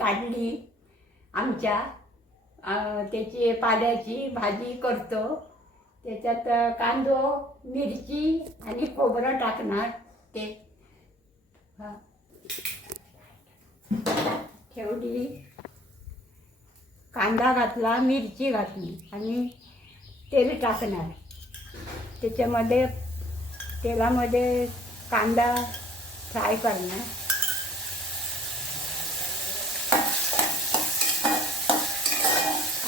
काढली आमच्या त्याची पाल्याची भाजी करतो। त्याच्यात कांदो मिरची आणि खोबरं टाकणार ते ठेवली। कांदा घातला, मिरची घातली आणि तेल टाकणार। त्याच्यामध्ये तेलामध्ये कांदा फ्राय करणार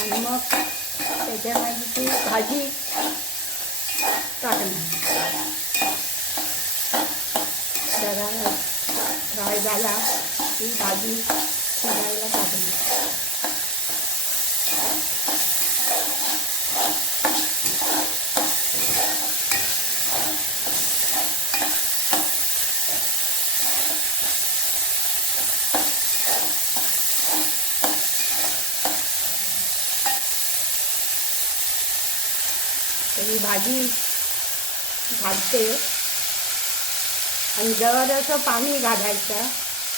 आणि मग त्याच्यामध्ये ती भाजी टाकणार। जरा फ्राय झाला ती भाजी शिजायला टाकणार। ही भाजी घालते आणि जरासं पाणी घालायचं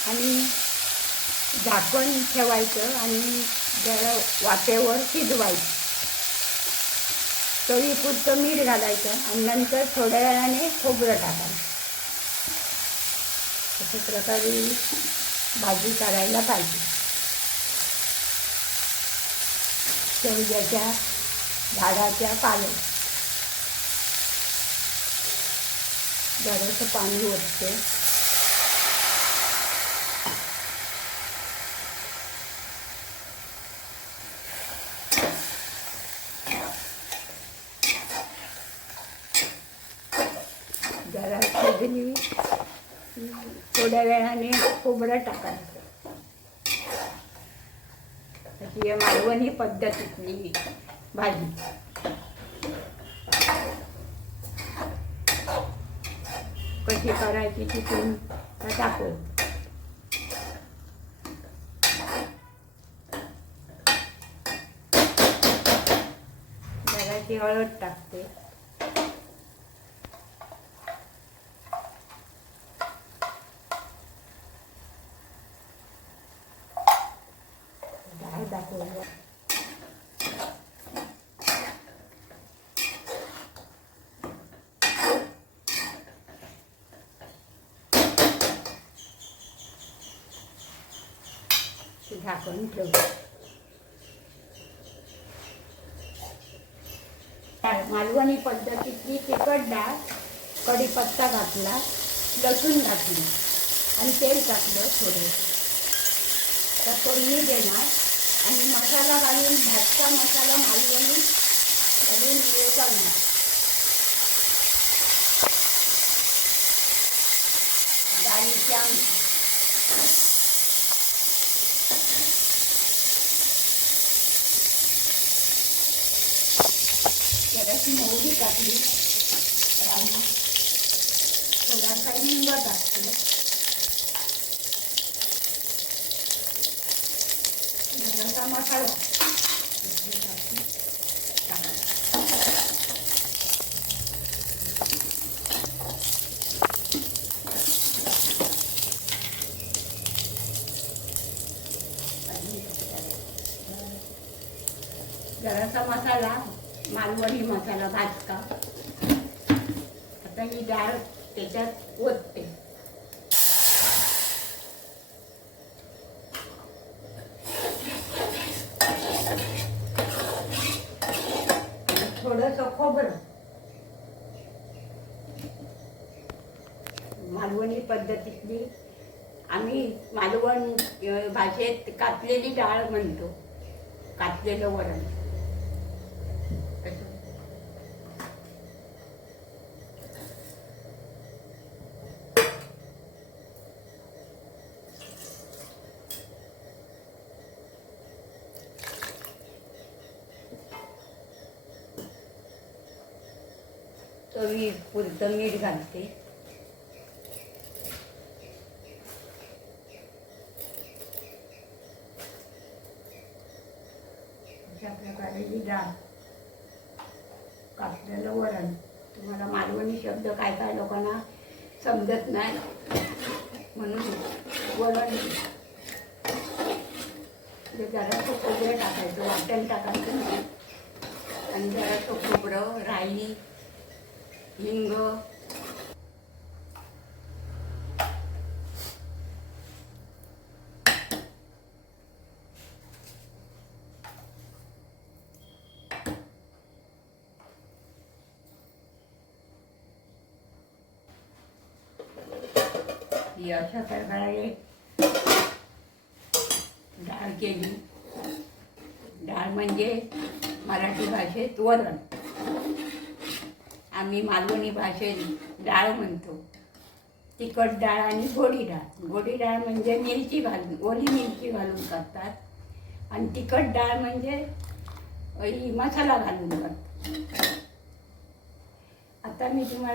आणि झाकण ठेवायचं आणि जरा वाफेवर शिजवायचं। चवीपुरतं मीठ घालायचं आणि नंतर थोड्या वेळाने खोबरं टाकायचं। अशा प्रकारे भाजी करायला पाहिजे। शेवग्याच्या झाडाच्या पालं जरासं पाणी ओतते। जरा शिजली थोड्या वेळाने खोबरं टाकायचं। अशी मालवणी पद्धतीतली भाजी। कशी करायची ती तुम्ही टाकू। जराशी हळद टाकते। डाळ दाखवूया। झाकून ठेवू। मालवणी पद्धतीतली तिखट डाळ, कढीपत्ता घातला, लसूण घातली आणि तेल टाकलं थोडं। तर फोडणी देणार आणि मसाला घालून भाजचा मसाला मालवणी घालून हे करणार। डाळीची आमटी जराशी मोहरी टाकली आणि थोडासा हिंग टाकते। जरासा मसाला जरासा मसाला मालवणी मसाला भाजका। आता ही डाळ त्याच्यात ओतते। थोडंसं खोबरं मालवणी पद्धतीतली आम्ही मालवण भाषेत कातलेली डाळ म्हणतो। कातलेलं वरण चवीपुरतं मीठ घालते। अशा प्रकारे ही डाळ, कापलेलं वरण। तुम्हाला मालवणी शब्द काय काय लोकांना समजत नाही म्हणून वरण जरा तो खोबरं टाकायचं, वाटण टाकायचं नाही. आणि जरा तो खोबरं, राई, हिंग, ही अशा प्रकारे डाळ केली. डाळ म्हणजे मराठी भाषेत वरण, आम्ही मालवणी भाषेत डाळ म्हणतो. तिखट डाळ आणि गोडी डाळ. गोडी डाळ म्हणजे मिरची घालून, ओली मिरची घालून करतात. आणि तिखट डाळ म्हणजे ही मसाला घालून करतात. आता मी तुम्हाला